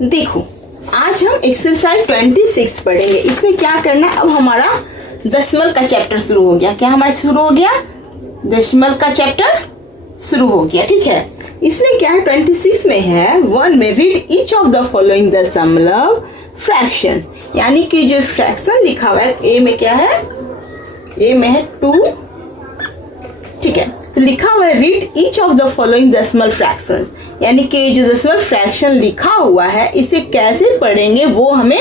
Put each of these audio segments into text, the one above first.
देखो आज हम एक्सरसाइज 26 पढ़ेंगे। इसमें क्या करना है, अब हमारा दशमलव का चैप्टर शुरू हो गया। क्या हमारा शुरू हो गया? दशमलव का चैप्टर शुरू हो गया। ठीक है, इसमें क्या है 26 में है 1 में read each of the following दशमलव फ्रैक्शन, यानी कि जो फ्रैक्शन लिखा हुआ है ए में क्या है, ए में है 2। ठीक है, तो लिखा हुआ है read each of the following decimal fraction, यानी कि जो डेसिमल फ्रैक्शन लिखा हुआ है इसे कैसे पढ़ेंगे वो हमें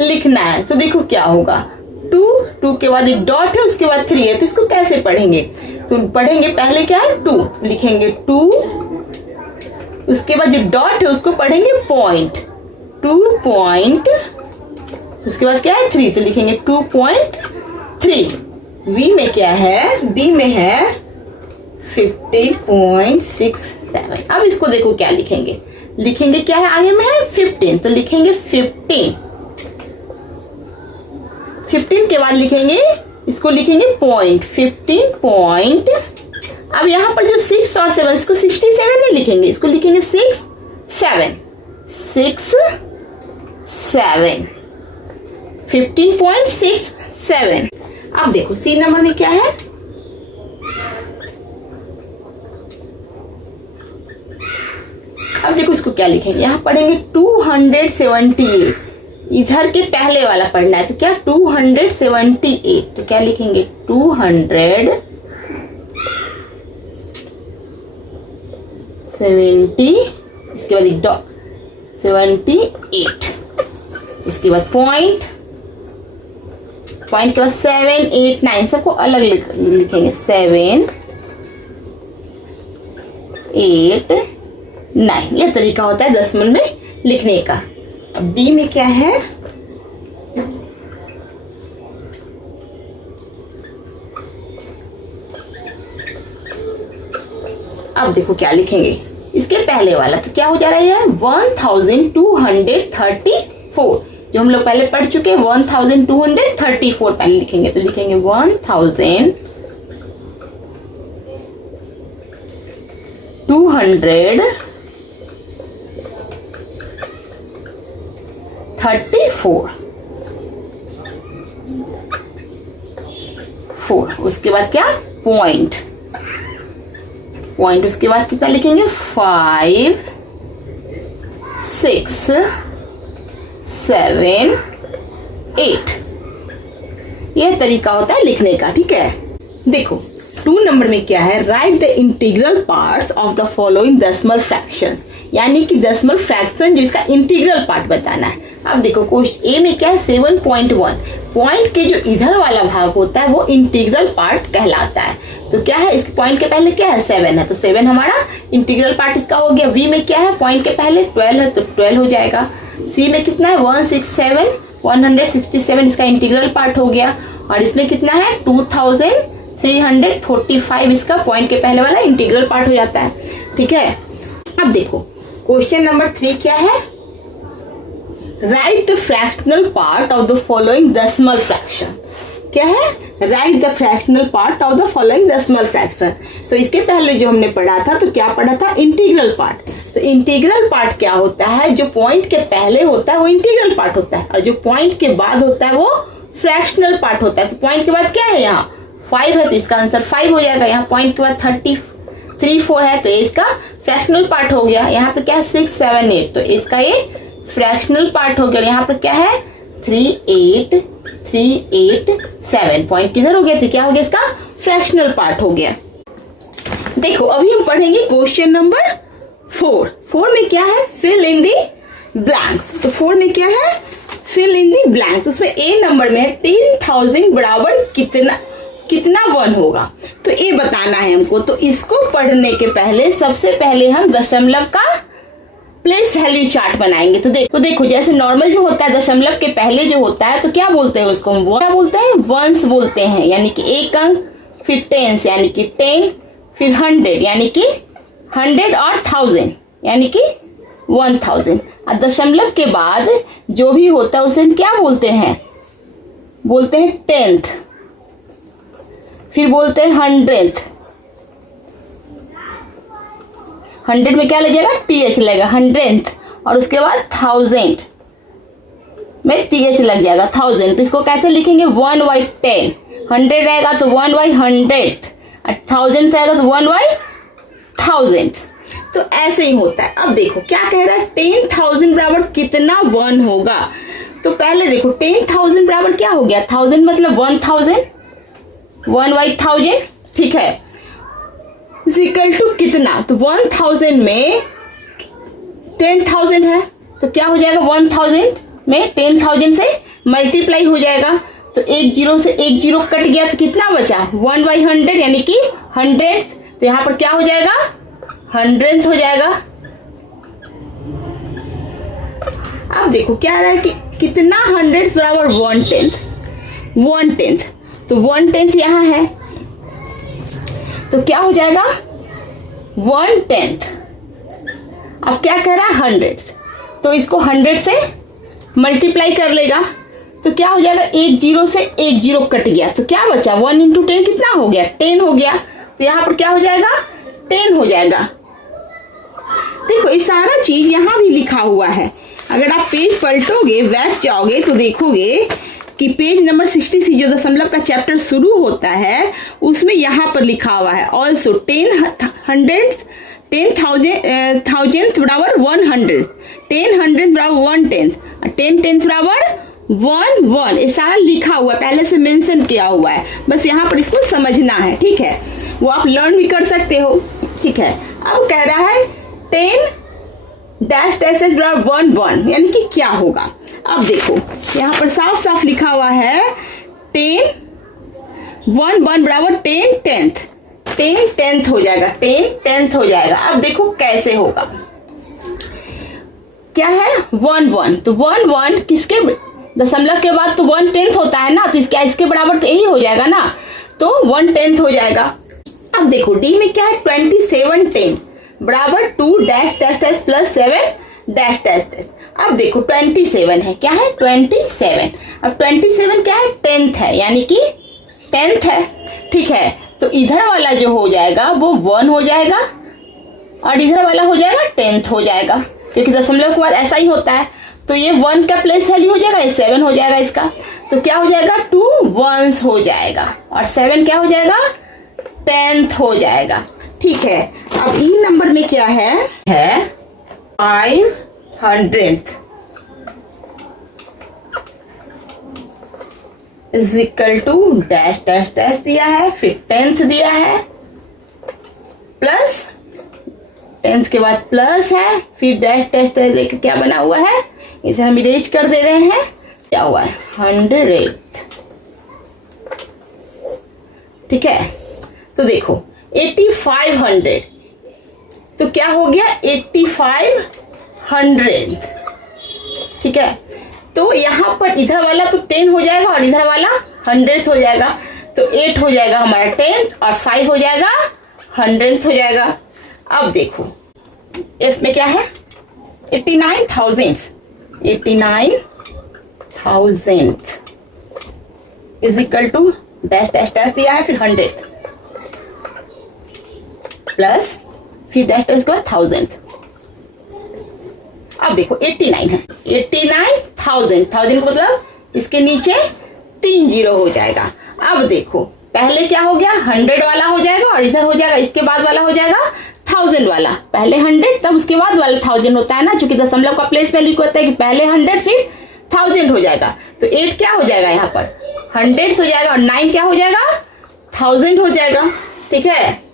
लिखना है। तो देखो क्या होगा, 2 के बाद एक डॉट है, उसके बाद 3 है, तो इसको कैसे पढ़ेंगे? तो पढ़ेंगे पहले क्या है 2 लिखेंगे 2, उसके बाद जो डॉट है उसको पढ़ेंगे पॉइंट, 2 पॉइंट, उसके बाद क्या है 3, तो लिखेंगे 2.3। बी में क्या है, बी में है 50.67। अब इसको देखो क्या लिखेंगे, लिखेंगे क्या है, आगे में है 15, तो लिखेंगे 15 के बाद लिखेंगे, इसको लिखेंगे पॉइंट, 15 पॉइंट। अब यहाँ पर जो 6 और 7, इसको 67 नहीं लिखेंगे, इसको लिखेंगे 6 7 15.67। अब देखो सी नंबर में क्या है, अब देखो इसको क्या लिखेंगे, यहाँ पढ़ेंगे 278, इधर के पहले वाला पढ़ना है, तो क्या 278, तो क्या लिखेंगे 270, इसके बाद एक डॉट 78, इसके बाद पॉइंट के बाद 7 8 9 सबको अलग लिखेंगे, 7 8 9। यह तरीका होता है दशमलव में लिखने का। अब डी में क्या है, अब देखो क्या लिखेंगे, इसके पहले वाला तो क्या हो जा रहा है 1234, जो हम लोग पहले पढ़ चुके हैं 1234 पहले लिखेंगे, तो लिखेंगे 1234। उसके बाद क्या पॉइंट, उसके बाद कितना लिखेंगे 5 6 7 8। यह तरीका होता है लिखने का। ठीक है, देखो 2 नंबर में क्या है, right the integral parts of the following decimal fractions, यानी कि डेसिमल फ्रैक्शन जो इसका इंटीग्रल पार्ट बताना है। अब देखो क्वेश्चन ए में क्या है 7.1, पॉइंट के जो इधर वाला भाग होता है वो इंटीग्रल पार्ट कहलाता है। तो क्या है, इसके पॉइंट के पहले क्या है 7 है, तो 7 हमारा इंटीग्रल पार्ट इसका हो गया। बी में क्या है, पॉइंट के पहले 12 है, तो 12 हो जाएगा। सी में कितना है 167 इसका इंटीग्रल पार्ट हो गया, और इसमें कितना है 2345 इसका पॉइंट के पहले वाला इंटीग्रल पार्ट हो जाता है। ठीक है, अब देखो क्वेश्चन नंबर 3 क्या है, right the fractional part of the following decimal fraction. क्या है, right the fractional part of the following decimal fraction. तो इसके पहले जो हमने पढ़ा था, तो क्या पढ़ा था इंटीग्रल पार्ट। तो इंटीग्रल पार्ट क्या होता है, जो पॉइंट के पहले होता है वो इंटीग्रल पार्ट होता है, और जो पॉइंट के बाद होता है वो फ्रैक्शनल पार्ट होता है। तो पॉइंट के बाद क्या है, यहाँ 5 है, तो इसका आंसर 5 हो जाएगा। यहाँ पॉइंट के बाद 34 है, तो इसका फ्रैक्शनल पार्ट हो गया। यहाँ पे क्या है 6 7 8, तो इसका ये फ्रैक्शनल पार्ट हो गया। यहाँ पर क्या है 3 8 7, पॉइंट किधर हो गया, तो क्या हो गया इसका फ्रैक्शनल पार्ट हो गया। देखो अभी हम पढ़ेंगे क्वेश्चन नंबर 4 में क्या है, फिल इन दी ब्लैंक्स। तो 4 में क्या है, फिल इन दी ब्लैंक्स। उसमें ए नंबर में 10,000 बराबर कितना 1 होगा, तो ये बताना है हमको। तो इसको पढ़ने के पहले सबसे पहले हम दशमलव का प्लेस वैल्यू चार्ट बनाएंगे। तो देखो जैसे नॉर्मल जो होता है दशमलव के पहले जो होता है, तो क्या बोलते हैं उसको, क्या बोलते हैं वंस बोलते हैं, यानी कि 1 अंक, फिर टेंस यानी कि 10, फिर 100 यानी कि 100 और 1000 यानी कि 1000। और दशमलव के बाद जो भी होता है उसे हम क्या बोलते हैं, बोलते हैं 10th, फिर बोलते हैं 100th। 100 में क्या लगेगा TH लगेगा 100th, और उसके बाद 1000 में TH लग जाएगा 1000, तो इसको कैसे लिखेंगे 1/10, 100 रहेगा तो 1/100, 1000 रहेगा तो 1/1000। तो ऐसे ही होता है। अब देखो क्या कह रहा है 10,000 बराबर कितना 1 होगा। तो पहले देखो 10,000 बराबर क्या हो गया, 1000 मतलब 1000, 1/1000, ठीक है, इज इक्वल टू कितना, तो 1000 में 10,000 है तो क्या हो जाएगा 1000 में 10,000 से मल्टीप्लाई हो जाएगा, तो एक जीरो से एक जीरो कट गया तो कितना बचा 1/100 यानी कि 100, तो यहां पर क्या हो जाएगा 100 हो जाएगा। अब देखो क्या आ रहा है कि कितना 100 बराबर 1/10, तो 1/10 यहां है तो क्या हो जाएगा 1/10। अब क्या कह रहा है 100, तो इसको 100 से मल्टीप्लाई कर लेगा तो क्या हो जाएगा, एक जीरो से एक जीरो कट गया तो क्या बचा 1 × 10 कितना हो गया 10 हो गया, तो यहां पर क्या हो जाएगा 10 हो जाएगा। देखो ये सारा चीज यहां भी लिखा हुआ है। अगर आप पेज पलटोगे बैक जाओगे तो देखोगे कि पेज नंबर 66 जो दशमलव का चैप्टर शुरू होता है उसमें यहाँ पर लिखा हुआ है ऑल्सो 10,000 बराबर 100, 10,100 बराबर 1/10, 10,10 बराबर 1/1, ये सारा लिखा हुआ है, पहले से मेंशन किया हुआ है, बस यहाँ पर इसको समझना है, ठीक है, वो आप लर्न भी कर सकते हो, ठीक है। अब कह रहा है 10 डैश डैश डैश बराबर 1/1 यानी कि क्या होगा। अब देखो यहाँ पर साफ साफ लिखा हुआ है 10 1/1 बराबर 10/10, 10/10 हो जाएगा, 10/10 हो जाएगा। अब देखो कैसे होगा, क्या है 1/1, तो 1/1 किसके दशमलव के बाद तो 1/10 होता है ना, तो इसके बराबर तो यही हो जाएगा ना, तो 1/10 हो जाएगा। अब देखो डी में क्या है 2710 बराबर 2 dash dash dash plus 7 dash dash dash. अब देखो 27 है, क्या है 27, अब 27 क्या है 10th है यानी कि 10th है, ठीक है, तो इधर वाला जो हो जाएगा वो 1 हो जाएगा और इधर वाला हो जाएगा 10th हो जाएगा, क्योंकि दशमलव के बाद ऐसा ही होता है, तो ये 1 का प्लेस वैल्यू हो जाएगा, ये 7 हो जाएगा इसका, तो क्या हो जाएगा 2 1s हो जाएगा और 7 क्या हो जाएगा 10th हो जाएगा, ठीक है। अब ई नंबर में क्या है 500 is equal to dash dash dash दिया है, फिर 10th दिया है, प्लस 10th के बाद प्लस है, फिर डैश डैश डैश देख क्या बना हुआ है, इसे हम इरेज कर दे रहे हैं, क्या हुआ है 100, ठीक है। तो देखो 8500 तो क्या हो गया 8500, ठीक है, तो यहाँ पर इधर वाला तो 10 हो जाएगा और इधर वाला 100 हो जाएगा, तो 8 हो जाएगा हमारा 10th और 5 हो जाएगा 100 हो जाएगा। अब देखो एफ में क्या है 89,000 is equal to dash dash dash दिया है, फिर 100 प्लस फिर डैश डैश के बाद 1000। अब देखो 89 है, 89,000 मतलब इसके नीचे 3 जीरो हो जाएगा। अब देखो पहले क्या हो गया 100 वाला हो जाएगा और इधर हो जाएगा, इसके बाद वाला हो जाएगा 1000 वाला, पहले 100 तब उसके बाद वाला 1000 होता है ना, चूंकि दशमलव का प्लेस वैल्यू को होता है कि पहले 100 फिर 1000 हो जाएगा, तो 8 क्या हो जाएगा यहाँ पर 100 हो जाएगा और 9 क्या हो जाएगा 1000 हो जाएगा, ठीक है।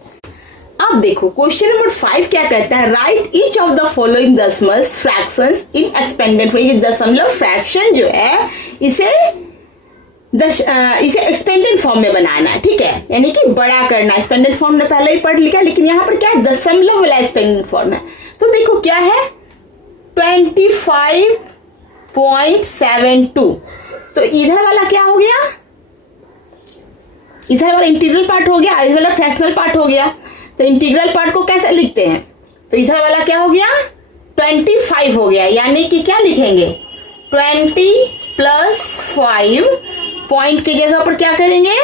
अब देखो क्वेश्चन नंबर 5 क्या कहता है, right each of the following decimals fractions in expanded form. ये दशमलव फ्रैक्शन जो है इसे एक्सपेंडेड फॉर्म में बनाना है, ठीक है, यानी कि बड़ा करना। एक्सपेंडेड फॉर्म ने पहले ही पढ़ लिखा, लेकिन यहाँ पर क्या है दशमलव वाला एक्सपेंडेड फॉर्म है। तो देखो क्या है 25.72, तो इधर वाला क्या हो गया, इधर वाला इंटीग्रल पार्ट हो गया, इधर वाला फ्रैक्शनल पार्ट हो गया। तो इंटीग्रल पार्ट को कैसे लिखते हैं, तो इधर वाला क्या हो गया 25 हो गया, यानी कि क्या लिखेंगे 20 + 5, पॉइंट की जगह पर क्या करेंगे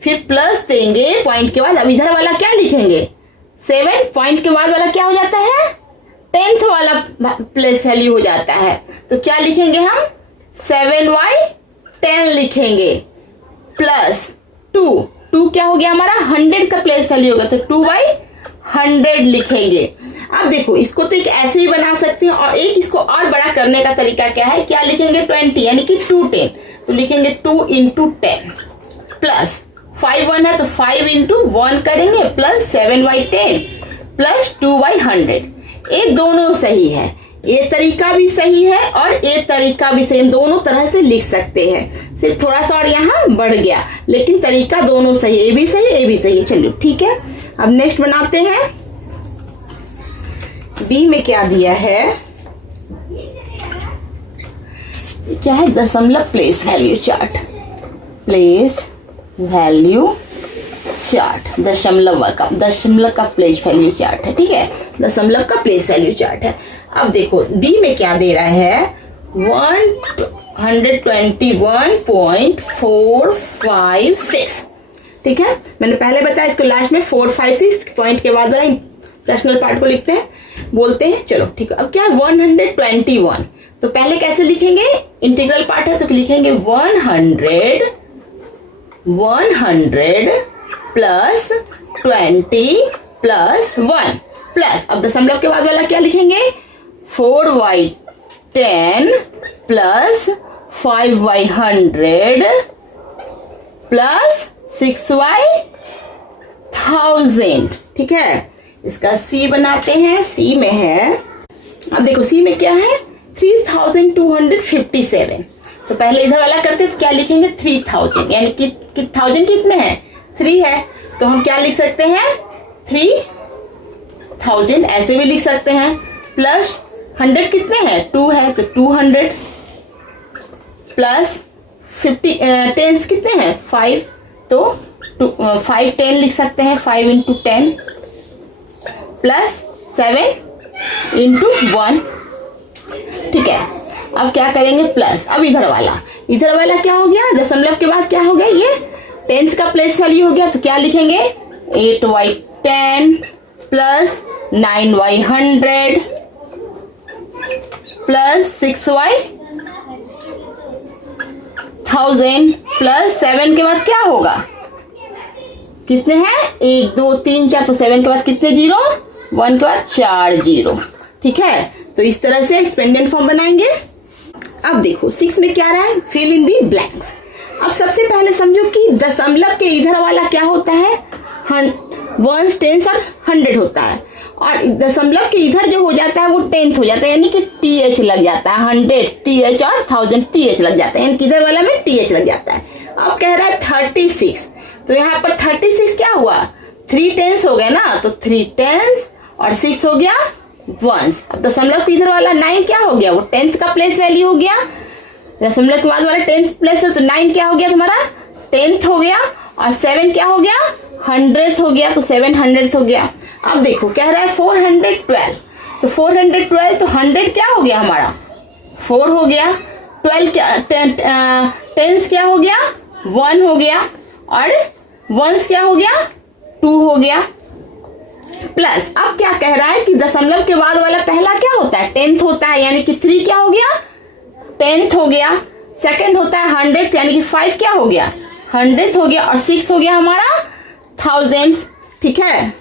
फिर प्लस देंगे पॉइंट के बाद। अब इधर वाला क्या लिखेंगे 7, पॉइंट के बाद वाला क्या हो जाता है टेंथ वाला प्लेस वैल्यू हो जाता है। तो क्या लिखेंगे हम 7/10 लिखेंगे प्लस 2 क्या हो गया हमारा 100 का प्लेस वैल्यू होगा तो 2/100 लिखेंगे। अब देखो इसको तो एक ऐसे ही बना सकते हैं और एक इसको और बड़ा करने का तरीका क्या है, क्या लिखेंगे 20 यानी कि 210 तो लिखेंगे 2 × 10 प्लस 5 1 है तो 5 × 1 करेंगे प्लस 7/10 प्लस 2/100। ये दोनों सही है, ये तरीका भी सही है और ये तरीका भी सही, दोनों तरह से लिख सकते हैं, सिर्फ थोड़ा सा और यहाँ बढ़ गया लेकिन तरीका दोनों सही, ये भी सही ये भी सही। चलिए ठीक है, अब नेक्स्ट बनाते हैं। बी में क्या दिया है, क्या है दशमलव place value chart, place value chart दशमलव का प्लेस वैल्यू चार्ट है। ठीक है, दशमलव का प्लेस वैल्यू चार्ट है। अब देखो बी में क्या दे रहा है 121.456। ठीक है, मैंने पहले बताया इसको लास्ट में 456 पॉइंट के बाद वाला फ्रैक्शनल पार्ट को लिखते हैं बोलते हैं। चलो ठीक है, अब क्या है 121 तो पहले कैसे लिखेंगे, इंटीग्रल पार्ट है तो लिखेंगे 100 प्लस 20 प्लस 1 प्लस, अब दशमलव के बाद वाला क्या लिखेंगे 4/10 प्लस 5/100 प्लस 6/1000। ठीक है, इसका सी बनाते हैं। सी में है, अब देखो सी में क्या है 3257 तो पहले इधर वाला करते तो क्या लिखेंगे 3000 यानी कि 1000 कितने हैं 3 है तो हम क्या लिख सकते हैं 3000 ऐसे भी लिख सकते हैं प्लस 100 कितने हैं 2 है तो 200 प्लस 50 टेंस कितने हैं 5 तो 5 10 लिख सकते हैं 5 × 10 प्लस 7 × 1। ठीक है, अब क्या करेंगे प्लस, अब इधर वाला क्या हो गया दशमलव के बाद क्या हो गया ये 10th का प्लेस वैल्यू हो गया तो क्या लिखेंगे 8/10 प्लस 9/100 प्लस 6/1000 प्लस 7 के बाद क्या होगा कितने हैं 1 2 3 4 तो 7 के बाद कितने 0 1 के बाद 4 0। ठीक है, तो इस तरह से एक्सपेंडेंट फॉर्म बनाएंगे। अब देखो 6 में क्या रहा है फिल इन दी ब्लैंक्स। अब सबसे पहले समझो कि दशमलव के इधर वाला क्या होता है 1 10 और 100 होता है और दशमलव के इधर जो हो जाता है वो 10th हो जाता है यानी कि TH लग जाता है 100 TH और 1000 TH लग जाता है यानी कि इधर वाला में TH लग जाता है। अब कह रहा है 36 तो यहाँ पर 36 क्या हुआ 3 10s हो गए ना तो 3 10s और 6 हो गया 1s। अब दशमलव के इधर वाला 9 क्या हो गया वो 10th का प्लेस वैल्यू हो गया, दशमलव के बाद वाला 10th प्लेस तो 9 क्या हो गया तुम्हारा 10th हो गया और 7 क्या हो गया 100th हो गया तो 700th हो गया। अब देखो कह रहा है 412 तो 412 तो 100 क्या हो गया हमारा 4 हो गया 12 क्या 10s क्या हो गया 1 हो गया और 1s क्या हो गया 2 हो गया प्लस। अब क्या कह रहा है कि दशमलव के बाद वाला पहला क्या होता है 10th होता है यानी कि 3 क्या हो गया 10th हो गया, सेकंड होता है 100th यानी कि 5 क्या हो गया 100th हो गया और 6 हो गया हमारा 1000। ठीक है,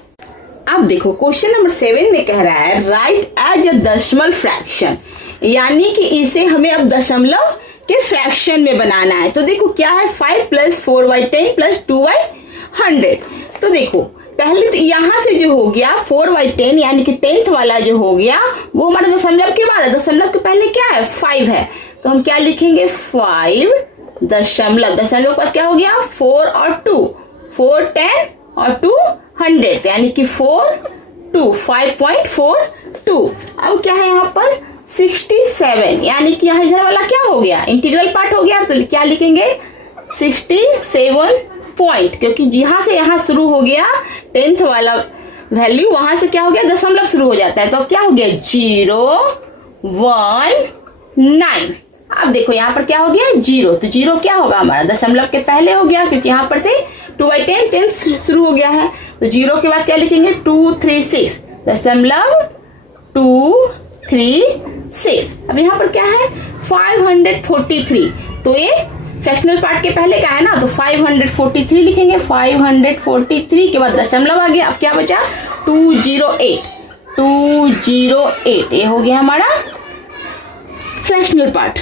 अब देखो क्वेश्चन नंबर 7 में कह रहा है write as a decimal fraction यानी कि इसे हमें अब दशमलव के फ्रैक्शन में बनाना है। तो देखो क्या है 5 प्लस 4/10 प्लस 2/100। तो देखो पहले तो यहाँ से जो हो गया 4/10 यानी कि 10th वाला जो हो गया वो हमारा दशमलव के बाद है, दशमलव के पहले क्या है 5 है तो हम क्या लिखेंगे 5 दशमलव के बाद क्या हो गया 4 और 2 4 10 और 2 100 यानी कि 5.42। अब क्या है यहाँ पर 67 यानी कि यहाँ इधर वाला क्या हो गया इंटीग्रल पार्ट हो गया तो क्या लिखेंगे 67 पॉइंट, क्योंकि जहां से यहाँ शुरू हो गया 10th वाला वैल्यू वहां से क्या हो गया दशमलव शुरू हो जाता है तो अब क्या हो गया 019। अब देखो यहाँ पर क्या हो गया 0 तो 0 क्या होगा हमारा दशमलव के पहले हो गया क्योंकि यहाँ पर से 2/10 10 शुरू हो गया है तो 0 के बाद क्या लिखेंगे 236 दशमलव 236। अब यहाँ पर क्या है 543, तो ये फ्रैक्शनल पार्ट के पहले क्या है ना, तो 543 लिखेंगे। 543 के बाद दशमलव आ गया। अब क्या बचा 208, 208 ये हो गया हमारा फ्रैक्शनल पार्ट।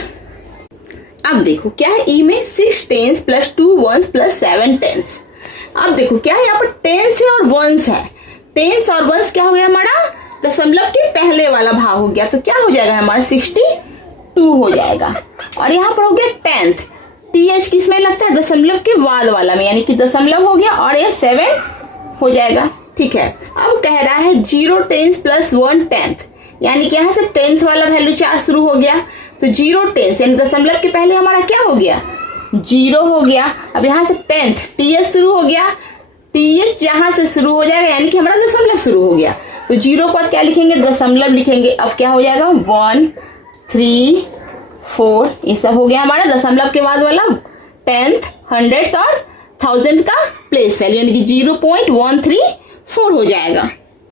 अब देखो क्या है ई में 6 tens plus 2 ones plus 7 tens. अब देखो क्या है यहाँ पर टेंस है और वंस है। टेंस और वंस क्या हो गया हमारा दशमलव के पहले वाला भाग हो गया, तो क्या हो जाएगा हमारा 62 हो जाएगा। और यहाँ पर हो गया टेंथ, टीएच किस में लगता है दशमलव के बाद वाला में, यानी कि दशमलव हो गया और ये 7 हो जाएगा। ठीक है, अब कह रहा है 0 टेंस प्लस 1 टेंथ, यानी कि यहाँ से टेंथ वाला वैल्यू 4 शुरू हो गया, तो 0 टेंस यानी दशमलव के पहले हमारा क्या हो गया 0 हो गया। अब यहाँ से टेंथ टीएच शुरू हो गया, टीएच यहाँ से शुरू हो जाएगा यानी कि हमारा दशमलव शुरू हो गया, तो 0 पर क्या लिखेंगे दशमलव लिखेंगे। अब क्या हो जाएगा 1 3 4 ये सब हो गया हमारा दशमलव के बाद वाला। टेंथ, हंड्रेड और थाउजेंड का प्लेस वैल्यू यानी कि 0.134 हो जाएगा।